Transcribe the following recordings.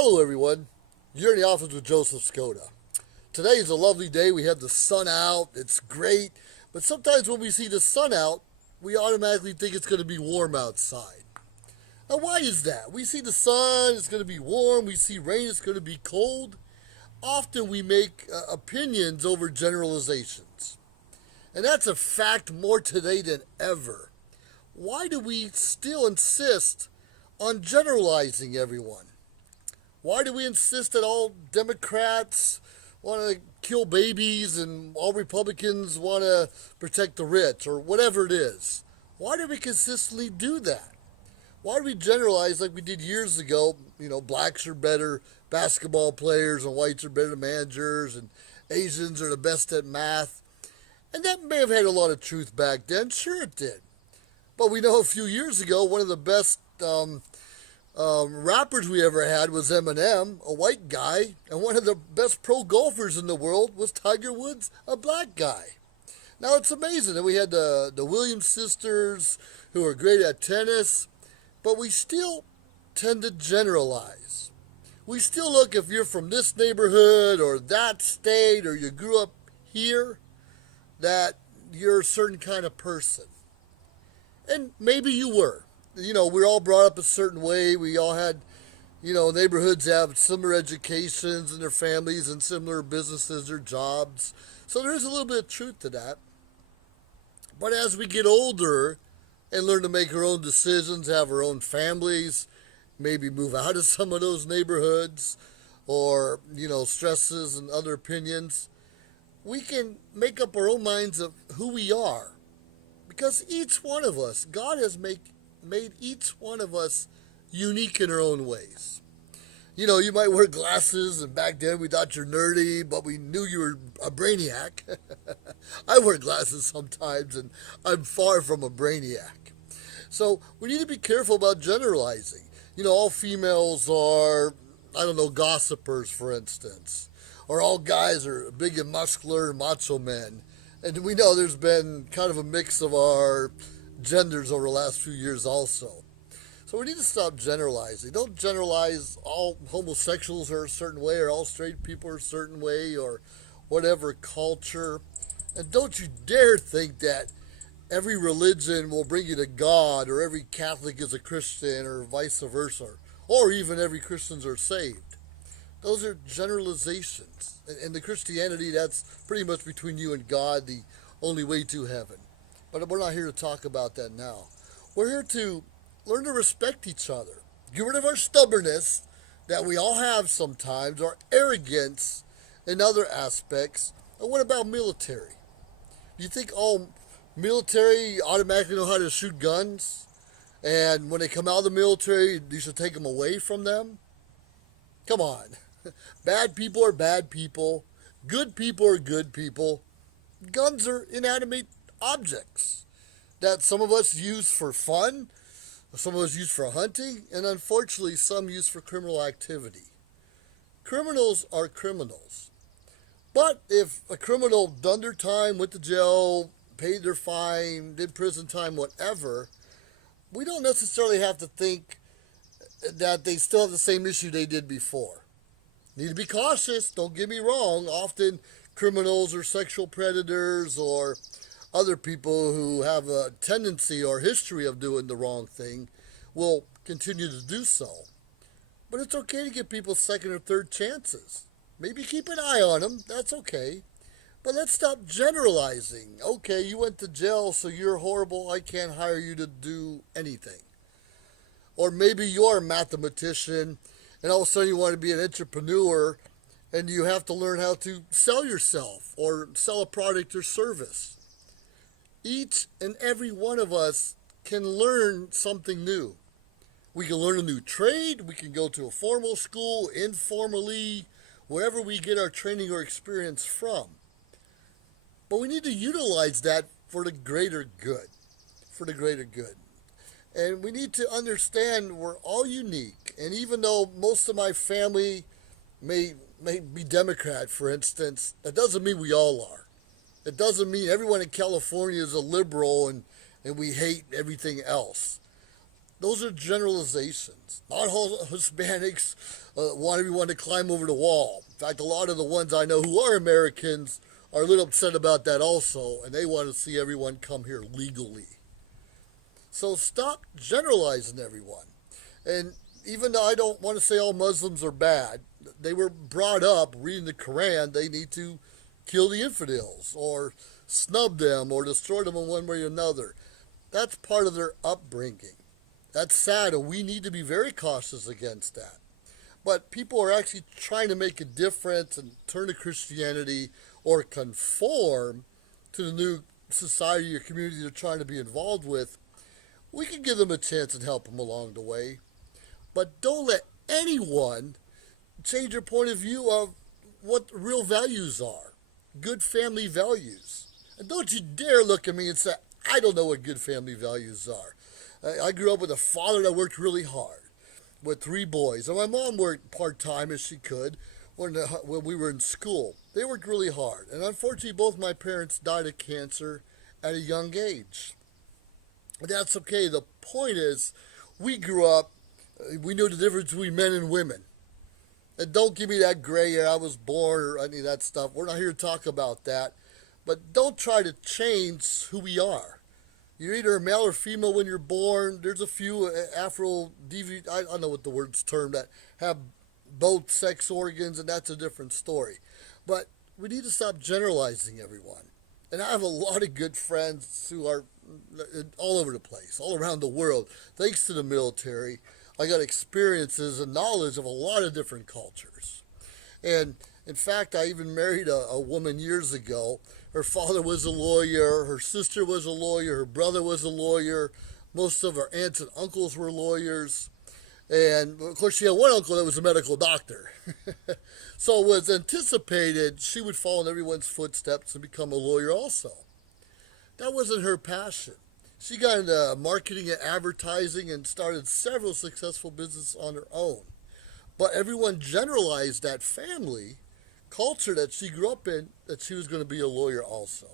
Hello, everyone. You're in the office with Joseph Skoda. Today is a lovely day. We have the sun out. It's great. But sometimes when we see the sun out, we automatically think it's going to be warm outside. Now, why is that? We see the sun, it's going to be warm. We see rain, it's going to be cold. Often we make opinions over generalizations. And that's a fact more today than ever. Why do we still insist on generalizing everyone? Why do we insist that all Democrats want to kill babies and all Republicans want to protect the rich or whatever it is? Why do we consistently do that? Why do we generalize like we did years ago? Blacks are better basketball players and whites are better managers and Asians are the best at math. And that may have had a lot of truth back then. Sure, it did. But we know a few years ago, one of the best rappers we ever had was Eminem, a white guy, and one of the best pro golfers in the world was Tiger Woods, a black guy. Now it's amazing that we had the Williams sisters who are great at tennis, but we still tend to generalize. We still look if you're from this neighborhood or that state or you grew up here, that you're a certain kind of person. And maybe you were. We're all brought up a certain way. We all had, neighborhoods have similar educations in their families and similar businesses or jobs. So there is a little bit of truth to that. But as we get older and learn to make our own decisions, have our own families, maybe move out of some of those neighborhoods or, stresses and other opinions, we can make up our own minds of who we are. Because each one of us, God has made each one of us unique in our own ways. You might wear glasses, and back then we thought you're nerdy, but we knew you were a brainiac. I wear glasses sometimes, and I'm far from a brainiac. So we need to be careful about generalizing. All females are, gossipers, for instance. Or all guys are big and muscular, macho men. And we know there's been kind of a mix of our genders over the last few years also. So we need to stop generalizing. Don't generalize all homosexuals are a certain way or all straight people are a certain way or whatever culture. And don't you dare think that every religion will bring you to God or every Catholic is a Christian or vice versa or even every Christians are saved. Those are generalizations. And the Christianity, that's pretty much between you and God, the only way to heaven. But we're not here to talk about that now. We're here to learn to respect each other. Get rid of our stubbornness that we all have sometimes, our arrogance in other aspects. And what about military? Do you think all military automatically know how to shoot guns? And when they come out of the military, you should take them away from them? Come on. Bad people are bad people. Good people are good people. Guns are inanimate objects that some of us use for fun, some of us use for hunting, and unfortunately some use for criminal activity. Criminals are criminals. But if a criminal done their time, went to jail, paid their fine, did prison time, whatever, we don't necessarily have to think that they still have the same issue they did before. Need to be cautious, don't get me wrong. Often criminals or sexual predators or other people who have a tendency or history of doing the wrong thing will continue to do so. But it's okay to give people second or third chances. Maybe keep an eye on them, that's okay. But let's stop generalizing. Okay, you went to jail, so you're horrible, I can't hire you to do anything. Or maybe you're a mathematician and all of a sudden you want to be an entrepreneur and you have to learn how to sell yourself or sell a product or service. Each and every one of us can learn something new. We can learn a new trade, we can go to a formal school, informally, wherever we get our training or experience from. But we need to utilize that for the greater good. For the greater good. And we need to understand we're all unique. And even though most of my family may be Democrat, for instance, that doesn't mean we all are. It doesn't mean everyone in California is a liberal and we hate everything else. Those are generalizations. Not all Hispanics want everyone to climb over the wall. In fact, a lot of the ones I know who are Americans are a little upset about that also, and they want to see everyone come here legally. So stop generalizing everyone. And even though I don't want to say all Muslims are bad, they were brought up reading the Quran, they need to kill the infidels or snub them or destroy them in one way or another. That's part of their upbringing. That's sad, and we need to be very cautious against that. But people are actually trying to make a difference and turn to Christianity or conform to the new society or community they're trying to be involved with. We can give them a chance and help them along the way. But don't let anyone change your point of view of what real values are. Good family values. And don't you dare look at me and say, I don't know what good family values are. I grew up with a father that worked really hard with 3 boys. And my mom worked part-time as she could when we were in school. They worked really hard. And unfortunately, both my parents died of cancer at a young age. But that's okay. The point is, we grew up, we knew the difference between men and women. And don't give me that gray hair, I was born, or any of that stuff. We're not here to talk about that. But don't try to change who we are. You're either a male or female when you're born. There's a few Afro-deviant, I don't know what the word's termed, that have both sex organs, and that's a different story. But we need to stop generalizing everyone. And I have a lot of good friends who are all over the place, all around the world. Thanks to the military, I got experiences and knowledge of a lot of different cultures. And in fact, I even married a woman years ago. Her father was a lawyer, her sister was a lawyer, her brother was a lawyer, most of her aunts and uncles were lawyers. And of course, she had one uncle that was a medical doctor. So it was anticipated she would follow in everyone's footsteps and become a lawyer also. That wasn't her passion. She got into marketing and advertising and started several successful businesses on her own. But everyone generalized that family culture that she grew up in, that she was going to be a lawyer also.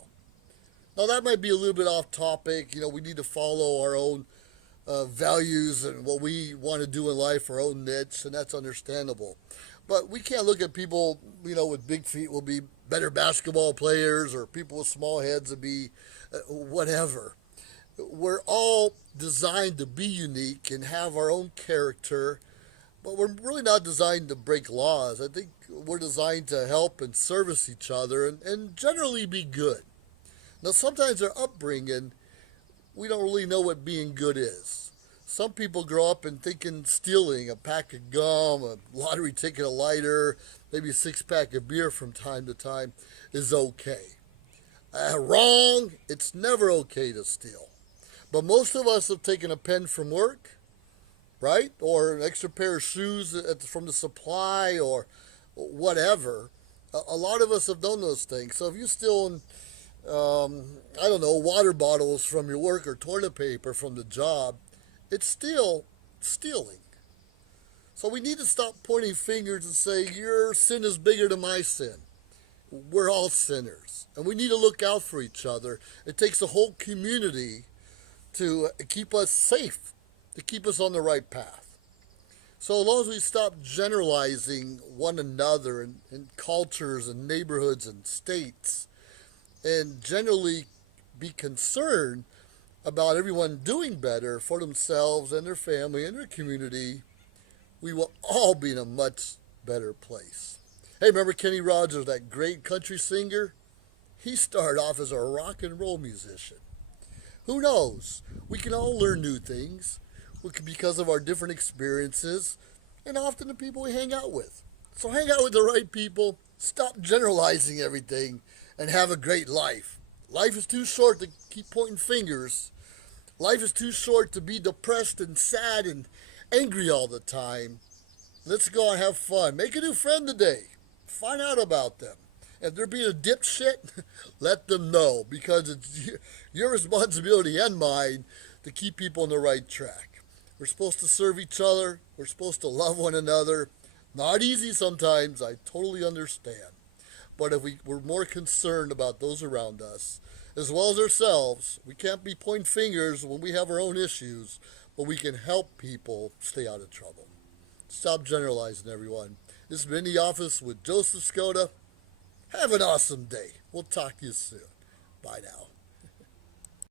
Now that might be a little bit off topic. We need to follow our own values and what we want to do in life, our own niche, and that's understandable. But we can't look at people, with big feet will be better basketball players, or people with small heads will be whatever. We're all designed to be unique and have our own character, but we're really not designed to break laws. I think we're designed to help and service each other and generally be good. Now, sometimes our upbringing, we don't really know what being good is. Some people grow up and thinking stealing a pack of gum, a lottery ticket, a lighter, maybe a 6-pack of beer from time to time is okay. Wrong. It's never okay to steal. But most of us have taken a pen from work, right? Or an extra pair of shoes from the supply or whatever. A lot of us have done those things. So if you steal, water bottles from your work or toilet paper from the job, it's still stealing. So we need to stop pointing fingers and say, your sin is bigger than my sin. We're all sinners. And we need to look out for each other. It takes a whole community to keep us safe, to keep us on the right path. So as long as we stop generalizing one another in cultures and neighborhoods and states, and generally be concerned about everyone doing better for themselves and their family and their community, we will all be in a much better place. Hey, remember Kenny Rogers, that great country singer? He started off as a rock and roll musician. Who knows? We can all learn new things because of our different experiences and often the people we hang out with. So hang out with the right people, stop generalizing everything, and have a great life. Life is too short to keep pointing fingers. Life is too short to be depressed and sad and angry all the time. Let's go and have fun. Make a new friend today. Find out about them. If they're being a dipshit, let them know, because it's your responsibility and mine to keep people on the right track. We're supposed to serve each other. We're supposed to love one another. Not easy sometimes, I totally understand. But if we're more concerned about those around us, as well as ourselves, we can't be pointing fingers when we have our own issues, but we can help people stay out of trouble. Stop generalizing, everyone. This has been The Office with Joseph Skoda. Have an awesome day. We'll talk to you soon. Bye now.